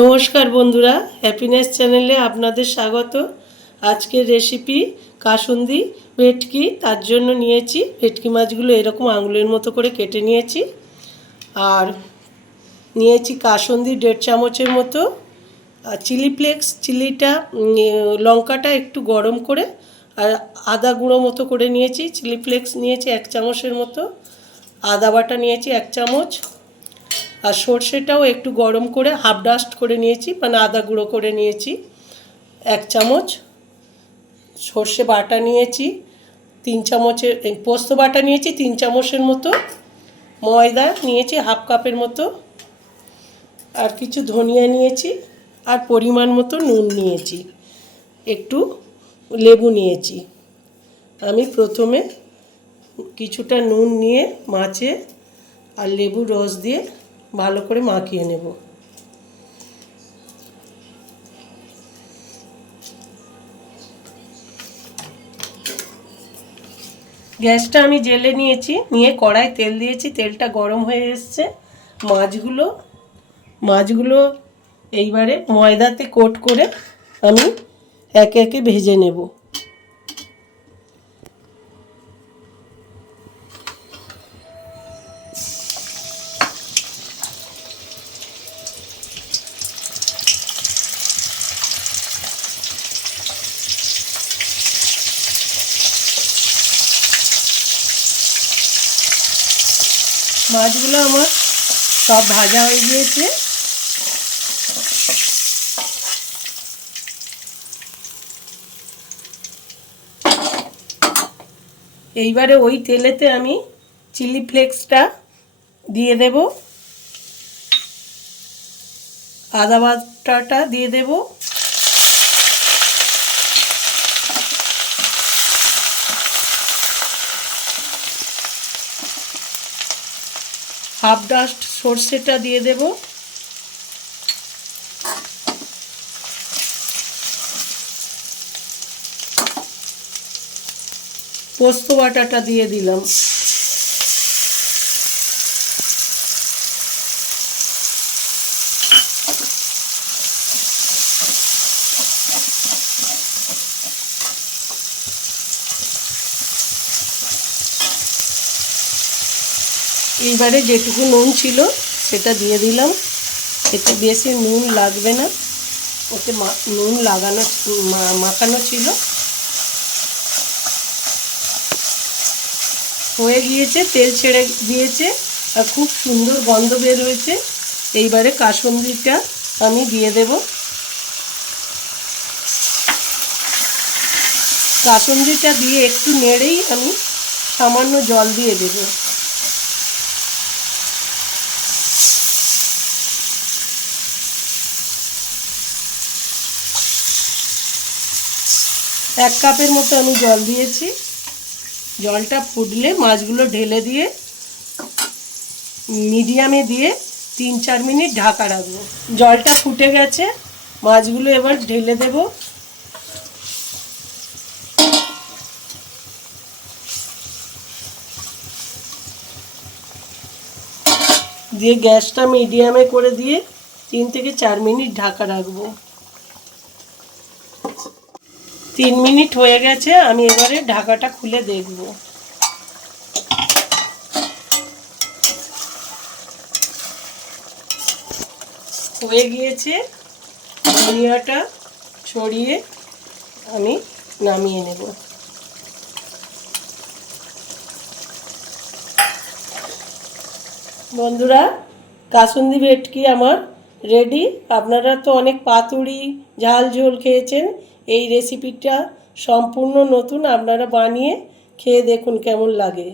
নমস্কার বন্ধুরা, হ্যাপিনেস চ্যানেলে আপনাদের স্বাগত। আজকের রেসিপি কাসুন্দি ভেটকি। তার জন্য নিয়েছি ভেটকি মাছগুলো এরকম আঙুলের মতো করে কেটে নিয়েছি। আর নিয়েছি কাসুন্দি 1.5 চামচের মতো। আর চিলি ফ্লেক্স, লঙ্কাটা একটু গরম করে আর আদা গুঁড়ো মতো করে নিয়েছি। চিলি ফ্লেক্স নিয়েছি 1 চামচের মতো। আদা বাটা নিয়েছি 1 চামচ। আর সর্ষেটাও একটু গরম করে হাফ ডাস্ট করে নিয়েছি, মানে আদা গুঁড়ো করে নিয়েছি 1 চামচ। সর্ষে বাটা নিয়েছি 3 চামচের, পোস্ত বাটা নিয়েছি 3 চামচের মতো। ময়দা নিয়েছি হাফ কাপের মতো। আর কিছু ধনিয়া নিয়েছি। আর পরিমাণ মতো নুন নিয়েছি। একটু লেবু নিয়েছি। আমি প্রথমে কিছুটা নুন নিয়ে মাছে আর লেবুর রস দিয়ে ভালো করে মাখিয়ে নেব। গ্যাসটা আমি জেলে নিয়েছি, নিয়ে কড়াই তেল দিয়েছি। তেলটা গরম হয়ে এসছে। মাছগুলো এইবারে ময়দাতে কোট করে আমি একে একে ভেজে নেব। মাছগুলো আমার সব ভাজা হয়ে গিয়েছে। এইবারে ওই তেলেতে আমি চিলি ফ্লেক্সটা দিয়ে দেব, আদা বাটাটা দিয়ে দেব, হাফ ডাস্ট সর্ষেটা দিয়ে দেব, পোস্ত বাটাটা দিয়ে দিলাম। এইবারে যেটুকু নুন ছিল সেটা দিয়ে দিলাম। এতে বেশি নুন লাগবে না, ওতে নুন মাখানো ছিল। হয়ে গিয়েছে, তেল ছেড়ে দিয়েছে আর খুব সুন্দর গন্ধ বের হয়েছে। এইবারে কাসুন্দিটা আমি দিয়ে দেব। কাসুন্দিটা দিয়ে একটু নেড়েই আমি সামান্য জল দিয়ে দেব। এক কাপের মতো আমি জল দিয়েছি। জলটা ফুটলে মাছগুলো ঢেলে দিয়ে মিডিয়ামে দিয়ে 3-4 মিনিট ঢাকা রাখবো। জলটা ফুটে গেছে, মাছগুলো এবার ঢেলে দেব। দিয়ে গ্যাসটা মিডিয়ামে করে দিয়ে 3 থেকে 4 মিনিট ঢাকা রাখবো। 3 মিনিট হয়ে গেছে, আমি এবারে ঢাকাটা খুলে দেখব। হয়ে গিয়েছে। ধনিয়াটা ছড়িয়ে আমি নামিয়ে নেব। বন্ধুরা, কাসুন্দি ভেটকি আমার রেডি। আপনারা তো অনেক পাতুড়ি, ঝাল ঝোল খেয়েছেন। এই রেসিপিটা সম্পূর্ণ নতুন, আপনারা বানিয়ে খেয়ে দেখুন কেমন লাগে।